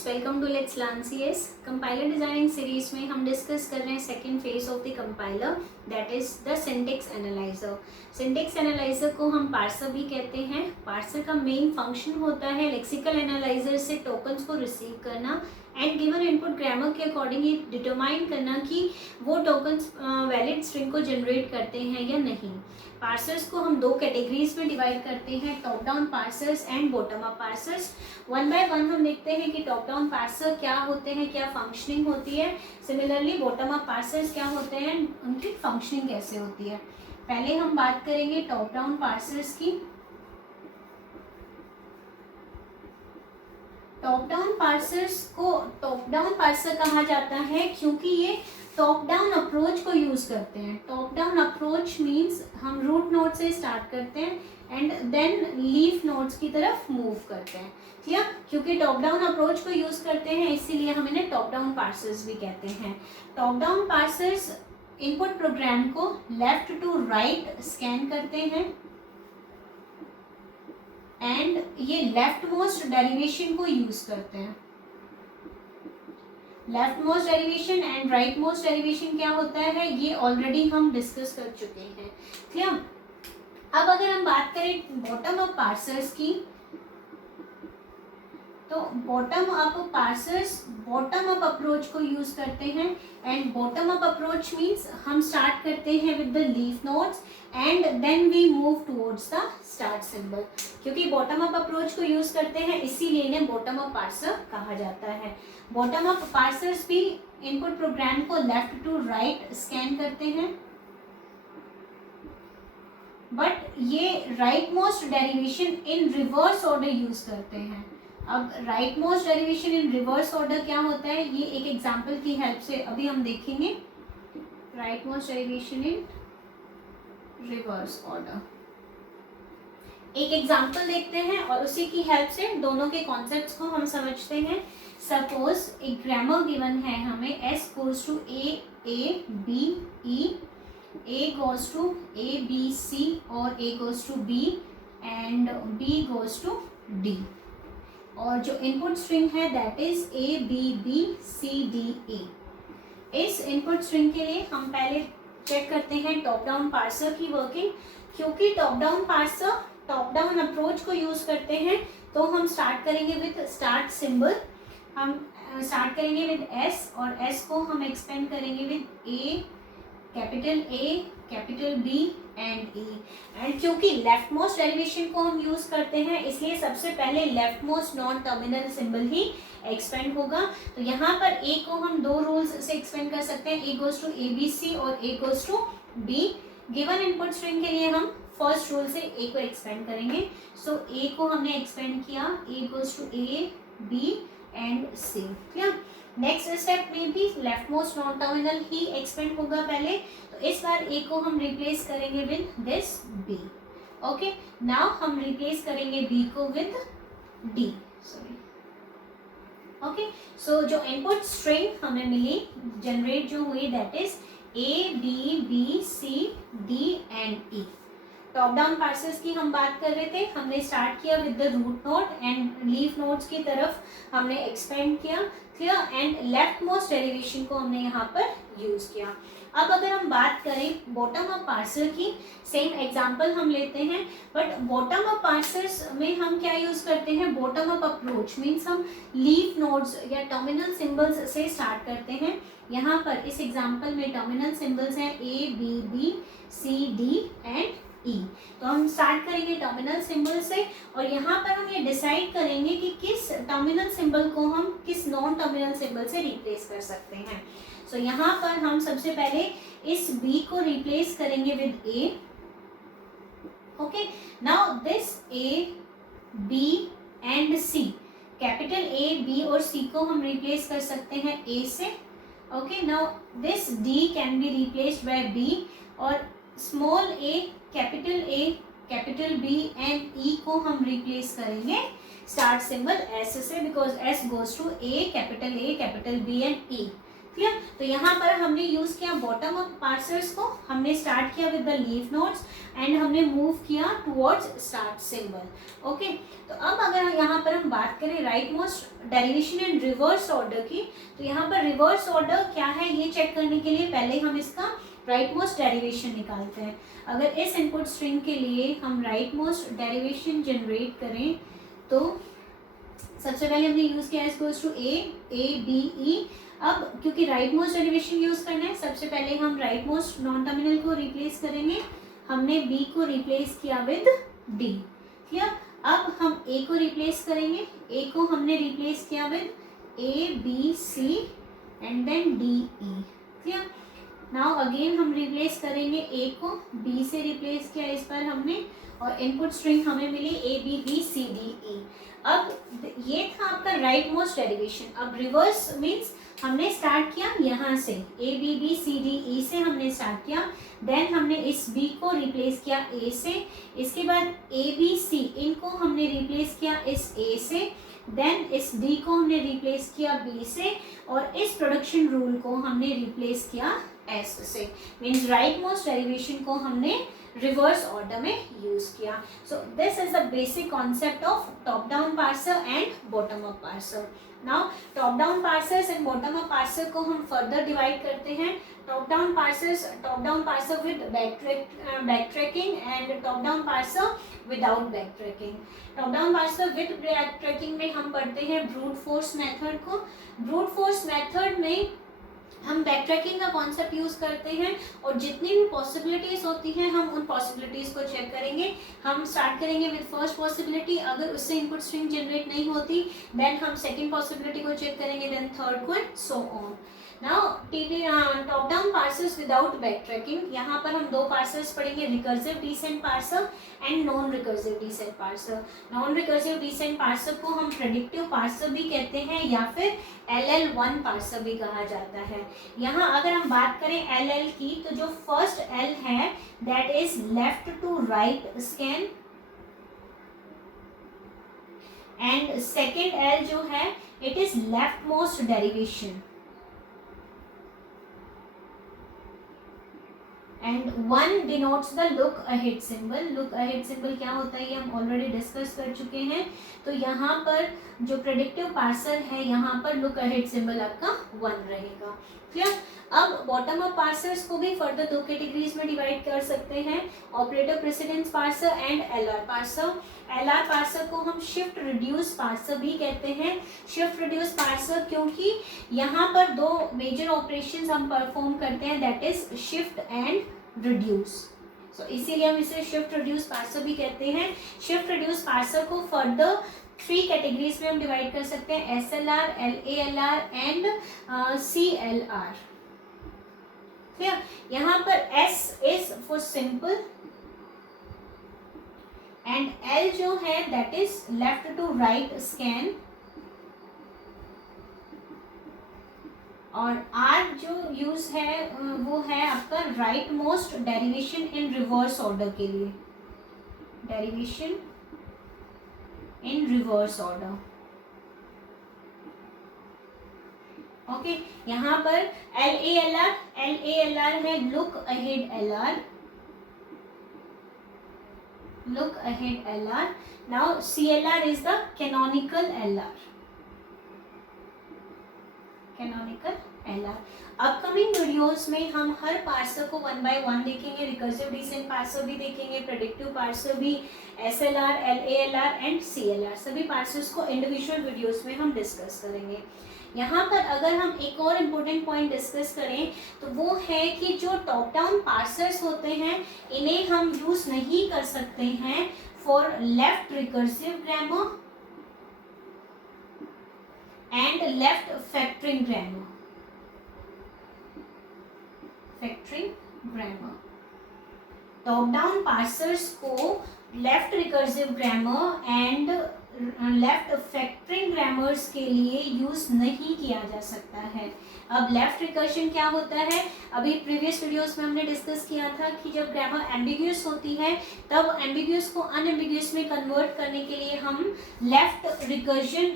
Students, welcome to let's learn CS. Compiler designing series में हम discuss कर रहे हैं second phase of the compiler, that is the syntax analyser. Syntax analyser को हम parser भी कहते हैं। पार्सर का मेन फंक्शन होता है लेक्सिकल एनालाइजर से टोकन्स को रिसीव करना एंड गिवन इनपुट ग्रामर के अकॉर्डिंग ही डिटरमाइन करना कि वो टोकन्स वैलिड स्ट्रिंग को जनरेट करते हैं या नहीं। पार्सर्स को हम दो कैटेगरीज में डिवाइड करते हैं, top down parsers and bottom up parsers. One by one हम देखते हैं कि टॉप डाउन पार्सर क्या होते हैं, क्या फंक्शनिंग होती है। सिमिलरली बॉटम अप पार्सर्स क्या होते हैं, उनकी फंक्शनिंग कैसे होती है। पहले हम बात करेंगे टॉप डाउन पार्सर्स की। टॉप डाउन पार्सर्स को टॉप डाउन पार्सर कहा जाता है क्योंकि ये टॉप डाउन अप्रोच को यूज करते हैं। टॉप डाउन अप्रोच मींस हम रूट नोड से स्टार्ट करते हैं एंड देन लीफ नोड्स की तरफ मूव करते हैं, ठीक है। क्योंकि टॉप डाउन अप्रोच को यूज करते हैं इसीलिए हम इन्हें टॉप डाउन पार्सर्स भी कहते हैं। Top down parsers input program को लेफ्ट टू राइट स्कैन करते हैं एंड ये लेफ्ट मोस्ट डेरिवेशन को यूज करते हैं। Left most derivation and right most derivation क्या होता है ये ऑलरेडी हम डिस्कस कर चुके हैं, ठीक है। अब अगर हम बात करें बॉटम अप पार्सर्स की, तो bottom up parsers bottom up approach को यूज करते हैं and bottom up approach means हम स्टार्ट करते हैं with the leaf nodes and then we move towards the start symbol. क्योंकि बॉटम अप अप्रोच को यूज करते हैं इसीलिए इन्हें बॉटम अप पार्सर कहा जाता है। बॉटम अप पार्सर्स भी इनपुट प्रोग्राम को लेफ्ट टू राइट स्कैन करते हैं, बट ये right most derivation in reverse order use करते हैं। अब right most derivation in reverse order क्या होता है ये एक एग्जांपल की हेल्प से अभी हम देखेंगे। Right most derivation in reverse order, एक एग्जांपल देखते हैं और उसी की हेल्प से दोनों के कॉन्सेप्ट्स को हम समझते हैं। सपोज एक ग्रामर गिवन है हमें, s goes to a b e, a goes to a b c और a goes to b and b goes to d, और जो इनपुट स्ट्रिंग है that is a b b c d e। इस input string के लिए हम पहले check करते हैं टॉप डाउन पार्सर की वर्किंग। क्योंकि top down parser top down approach को यूज करते हैं तो हम स्टार्ट करेंगे विद स्टार्ट सिंबल। हम स्टार्ट करेंगे विद s और s को हम एक्सपेंड करेंगे with a, capital B and E। And क्योंकि लेफ्ट मोस्ट डेरिवेशन को हम यूज करते हैं इसलिए सबसे पहले left most non terminal symbol ही एक्सपेंड होगा। तो यहाँ पर a को हम दो रूल्स से एक्सपेंड कर सकते हैं, a गोज टू ABC और a goes to B। Given input string के लिए हम फर्स्ट रूल से a को एक्सपेंड करेंगे। सो a को हमने एक्सपेंड किया, a goes to A, B and C, ठीक है। नेक्स्ट स्टेप में भी लेफ्ट मोस्ट नॉन टर्मिनल ही एक्सपेंड होगा पहले, तो इस बार a को हम रिप्लेस करेंगे with this b। Okay, now हम रिप्लेस करेंगे b को with d, sorry. Okay, so जो इनपुट स्ट्रिंग हमें मिली जनरेट जो हुई that is a b b c d and e। Top down parsers की हम बात कर रहे थे, हमने स्टार्ट किया with the root node and leaf nodes की तरफ हमने एक्सपेंड किया, clear, and left most derivation को हमने यहाँ पर यूज किया। अब अगर हम बात करें बॉटम अप पार्सर की, सेम एग्जांपल हम लेते हैं, बट बॉटम अप पार्सर्स में हम क्या यूज करते हैं, बॉटम अप अप्रोच मींस हम लीफ नोड्स या टर्मिनल सिंबल्स से स्टार्ट करते हैं। यहाँ पर इस एग्जांपल में टर्मिनल सिंबल्स हैं a b b c d and E। तो हम स्टार्ट करेंगे टर्मिनल सिंबल से और यहाँ पर हम ये डिसाइड करेंगे कि किस टर्मिनल सिंबल को हम किस नॉन टर्मिनल सिंबल से रिप्लेस कर सकते हैं। सो यहाँ पर हम सबसे पहले इस B को रिप्लेस करेंगे with A। Okay, now this A, B and C, capital A, B और C को हम रिप्लेस कर सकते हैं A से। Okay, now this D can be replaced by B और small a, capital B and E को हम रिप्लेस करेंगे स्टार्ट सिंबल S से, because S goes to A, capital B and E। Clear. तो यहाँ पर हमने यूज किया बॉटम अप पार्सर्स को, हमने स्टार्ट किया with the leaf nodes and हमने मूव किया टुवर्ड्स स्टार्ट सिंबल। ओके, तो अब अगर यहाँ पर हम बात करें right most derivation in reverse order की, तो यहाँ पर रिवर्स ऑर्डर क्या है ये चेक करने के लिए पहले हम इसका राइट मोस्ट डेरिवेशन निकालते हैं। अगर इस इनपुट स्ट्रिंग के लिए हम राइट मोस्ट डेरिवेशन जनरेट करें तो सबसे पहले हमने यूज किया S goes to A B E. अब क्योंकि राइट मोस्ट डेरिवेशन यूज करना है, सबसे पहले हम राइट मोस्ट नॉन टर्मिनल को रिप्लेस करेंगे। हमने बी को रिप्लेस किया विद डी। क्लियर। अब हम ए को रिप्लेस करेंगे, ए को हमने रिप्लेस किया with A B C and then D E. Clear. Now again हम रिप्लेस करेंगे, ए को बी से रिप्लेस किया इस पर हमने, और इनपुट स्ट्रिंग हमें मिली A B B C D E. अब ये था आपका राइट मोस्ट डेरिवेशन। अब रिवर्स मीन्स हमने स्टार्ट किया यहाँ से, A B B C D E से हमने स्टार्ट किया, देन हमने इस बी को रिप्लेस किया ए से, इसके बाद ए बी सी इनको हमने रिप्लेस किया इस ए से, देन इस डी को हमने रिप्लेस किया बी से, और इस प्रोडक्शन रूल को हमने रिप्लेस किया एस से। मीन्स राइट मोस्ट डेरिवेशन को हमने रिवर्स ऑर्डर में यूज किया। So this is the basic concept of top down parser and bottom up parser. Now top down parsers and bottom up parser को हम further divide करते हैं। Top down parser with back tracking and top down parser without back tracking. Top down parser with back tracking में हम पढ़ते हैं brute force method को। Brute force method में हम बैक ट्रैकिंग का कॉन्सेप्ट यूज करते हैं, और जितनी भी पॉसिबिलिटीज होती हैं हम उन पॉसिबिलिटीज को चेक करेंगे। हम स्टार्ट करेंगे विद फर्स्ट पॉसिबिलिटी, अगर उससे इनपुट स्ट्रिंग जनरेट नहीं होती देन हम सेकंड पॉसिबिलिटी को चेक करेंगे, देन थर्ड को and so on. Now top down parsers without backtracking, यहाँ पर हम दो पार्सर्स पढ़ेंगे, recursive descent parser and non recursive descent parser. Non recursive descent parser को हम प्रेडिक्टिव पार्सर भी कहते हैं या फिर LL1 पार्सर भी कहा जाता है। यहाँ अगर हम बात करें LL की, तो जो फर्स्ट L है that is left to right scan, and second L जो है it is left most derivation, and 1 denotes the lookahead symbol. Lookahead symbol क्या होता है ये हम ऑलरेडी डिस्कस कर चुके हैं। तो यहाँ पर जो प्रेडिक्टिव पार्सर है यहाँ पर लुक अहेड सिंबल आपका 1 रहेगा। क्लियर। अब बॉटम अप पार्सर्स को भी फर्दर दो कैटेगरीज में डिवाइड कर सकते हैं, operator precedence parser and LR parser. LR parser को हम शिफ्ट रिड्यूस पार्सर भी कहते हैं। शिफ्ट रिड्यूस पार्सर क्योंकि यहाँ पर दो मेजर ऑपरेशंस हम परफॉर्म करते हैं, that is shift and reduce. So इसीलिए हम इसे शिफ्ट रिड्यूस पार्सर भी कहते हैं। शिफ्ट रिड्यूस पार्सर को फर्दर 3 कैटेगरीज में हम डिवाइड कर सकते हैं, SLR, LALR and CLR। Clear. यहाँ पर S is for simple and L जो है that is left to right scan, और R जो यूज है वो है आपका right most derivation in reverse order के लिए, derivation in reverse order. Okay, यहाँ पर LALR है look ahead LR, look ahead LR. Now CLR is the canonical LR. Canonical LR. Upcoming videos में हम हर पार्सर को 1 by 1 देखेंगे, रिकर्सिव डिसेंट पार्सर भी देखेंगे, प्रेडिक्टिव पार्सर भी, SLR, LALR एंड CLR, सभी पार्सर्स को इंडिविजुअल वीडियोस में हम डिस्कस करेंगे। यहाँ पर अगर हम एक और इम्पोर्टेंट पॉइंट डिस्कस करें तो वो है कि जो टॉप डाउन पार्सर्स होते हैं इन्हें हम यूज नहीं कर सकते हैं for left recursive grammar and left factoring grammar. Factoring grammar, top down parsers को left recursive grammar and left factoring grammars के लिए यूज नहीं किया जा सकता है। अब लेफ्ट रिकर्शन क्या होता है, अभी प्रीवियस वीडियोस में हमने डिस्कस किया था कि जब ग्रामर एम्बिग्यूअस होती है तब एम्बिग्यूअस को अनएम्बिग्यूअस में कन्वर्ट करने के लिए हम लेफ्ट रिकर्शन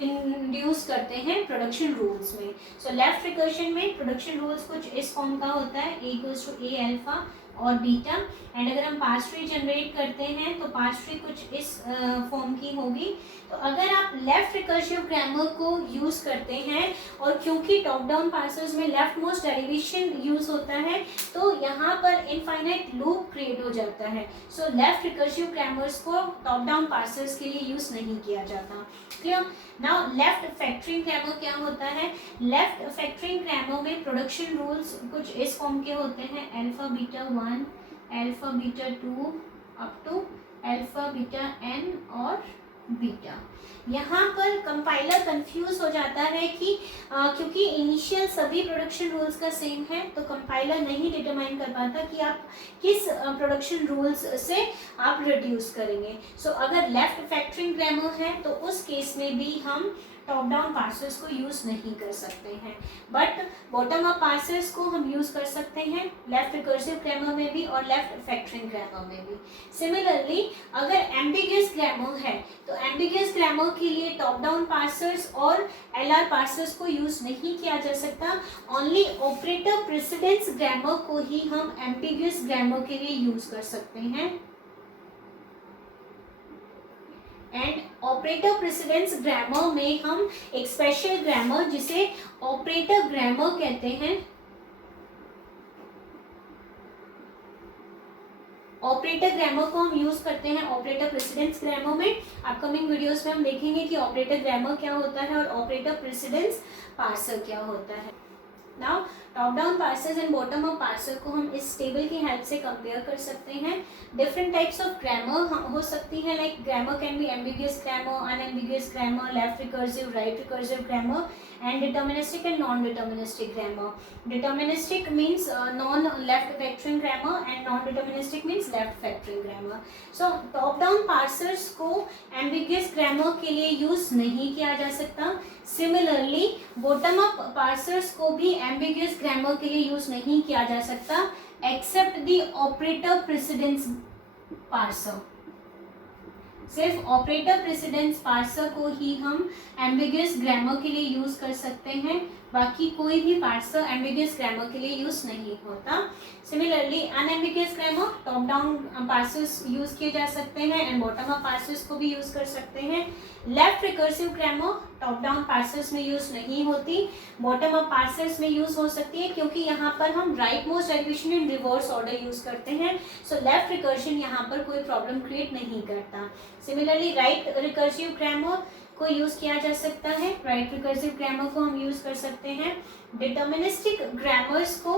इंड्यूस करते हैं प्रोडक्शन रूल्स में। सो लेफ्ट रिकर्शन में प्रोडक्शन रूल्स कुछ इस फॉर्म का होता है, ए इक्वल्स टू ए अल्फा और बीटा। एंड अगर हम पास ट्री जनरेट करते हैं तो पास ट्री कुछ इस फॉर्म की होगी। तो अगर आप लेफ्ट रिकर्सिव ग्रामर को यूज करते हैं और क्योंकि टॉप डाउन पार्सर्स में लेफ्ट मोस्ट डेरिवेशन यूज होता है तो यहाँ पर इनफाइनाइट लूप क्रिएट हो जाता है। सो लेफ्ट रिकर्सिव ग्रामर्स को टॉप डाउन पार्सर्स के लिए यूज नहीं किया जाता। Clear? Now left factoring grammar क्या होता है? लेफ्ट फैक्टरिंग ग्रामर में प्रोडक्शन रूल्स कुछ इस फॉर्म के होते हैं, alpha beta 1, alpha beta 2 up to alpha beta n और बीटा। यहाँ पर कंपाइलर कंफ्यूज हो जाता है कि क्योंकि इनिशियल सभी प्रोडक्शन रूल्स का सेम है तो कंपाइलर नहीं डिटरमाइन कर पाता कि आप किस प्रोडक्शन रूल्स से आप रिड्यूस करेंगे। सो अगर लेफ्ट फैक्टरिंग ग्रामर है तो उस केस में भी हम टॉप डाउन पार्सर्स को यूज नहीं कर सकते हैं, बट बॉटम अप पार्सर्स को हम यूज कर सकते हैं लेफ्ट रिकर्सिव ग्रामर में भी और लेफ्ट फैक्टरिंग ग्रामर में भी। सिमिलरली अगर एम्बिगियस ग्रामर है तो एम्बिगियस ग्रामर के लिए टॉप डाउन पार्सर्स और एलआर पार्सर्स को यूज नहीं किया जा सकता, ओनली ऑपरेटर प्रेसिडेंस ग्रामर को ही हम एम्बिगियस ग्रामर के लिए यूज कर सकते हैं। एंड ऑपरेटर प्रेसिडेंस ग्रामर में हम एक स्पेशल ग्रामर जिसे ऑपरेटर ग्रामर कहते हैं, ऑपरेटर ग्रामर को हम यूज करते हैं ऑपरेटर प्रेसिडेंस ग्रामर में। अपकमिंग वीडियोस में हम देखेंगे कि ऑपरेटर ग्रामर क्या होता है और ऑपरेटर प्रेसिडेंस पार्सर क्या होता है। Now top down parsers and bottom up parser को हम इस टेबल की हेल्प से कंपेयर कर सकते हैं। डिफरेंट टाइप्स ऑफ ग्रामर हो सकती है, like grammar can be ambiguous grammar, unambiguous grammar, left recursive, right recursive grammar, and deterministic and non-deterministic grammar. Deterministic means non-left factoring grammar and non-deterministic means left factoring grammar. So top-down parsers को ambiguous grammar के लिए use नहीं किया जा सकता। Similarly bottom-up parsers को भी ambiguous grammar के लिए use नहीं किया जा सकता except the operator precedence parser। सिर्फ ऑपरेटर प्रेसिडेंस पार्सर को ही हम एम्बिगियस ग्रामर के लिए यूज कर सकते हैं, बाकी कोई भी पार्सर एम्बिगियस ग्रामर के लिए यूज नहीं होता। Similarly unambiguous grammar top down parsers use किए जा सकते हैं एंड बॉटम अप पार्सर्स को भी यूज कर सकते हैं। Left recursive grammar top down parsers में यूज नहीं होती, बॉटम अप पार्सर्स में यूज हो सकती है क्योंकि यहाँ पर हम right most derivation in reverse order use करते हैं। सो लेफ्ट रिकर्शन यहाँ पर कोई प्रॉब्लम क्रिएट नहीं करता। सिमिलरली राइट रिकर्सिव ग्रामर को यूज किया जा सकता है, राइट रिकर्सिव ग्रामर को हम यूज कर सकते हैं। डिटर्मिनिस्टिक ग्रामर्स को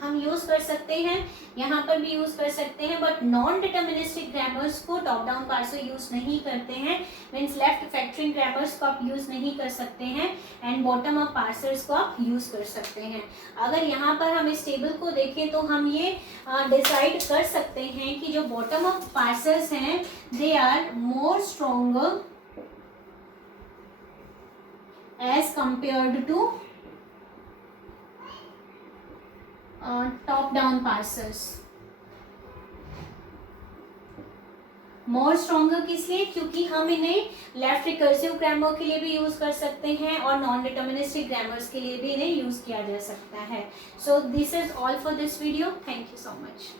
हम यूज कर सकते हैं, यहाँ पर भी यूज कर सकते हैं, बट नॉन डिटर्मिनिस्टिक ग्रामर्स को टॉप डाउन पार्सर यूज नहीं करते हैं। मीन्स लेफ्ट फैक्टरिंग ग्रामर्स को आप यूज नहीं कर सकते हैं एंड बॉटम अप पार्सर्स को आप यूज कर सकते हैं। अगर यहाँ पर हम इस टेबल को देखें तो हम ये डिसाइड कर सकते हैं कि जो बॉटम अप पार्सर्स हैं they are more stronger as compared to top down parsers। More stronger किस लिए? क्योंकि हम इन्हें लेफ्ट रिकर्सिव ग्रामर के लिए भी यूज कर सकते हैं और नॉन डिटर्मिनिस्टिक ग्रामर्स के लिए भी इन्हें यूज किया जा सकता है। So this is all for this video. Thank you so much.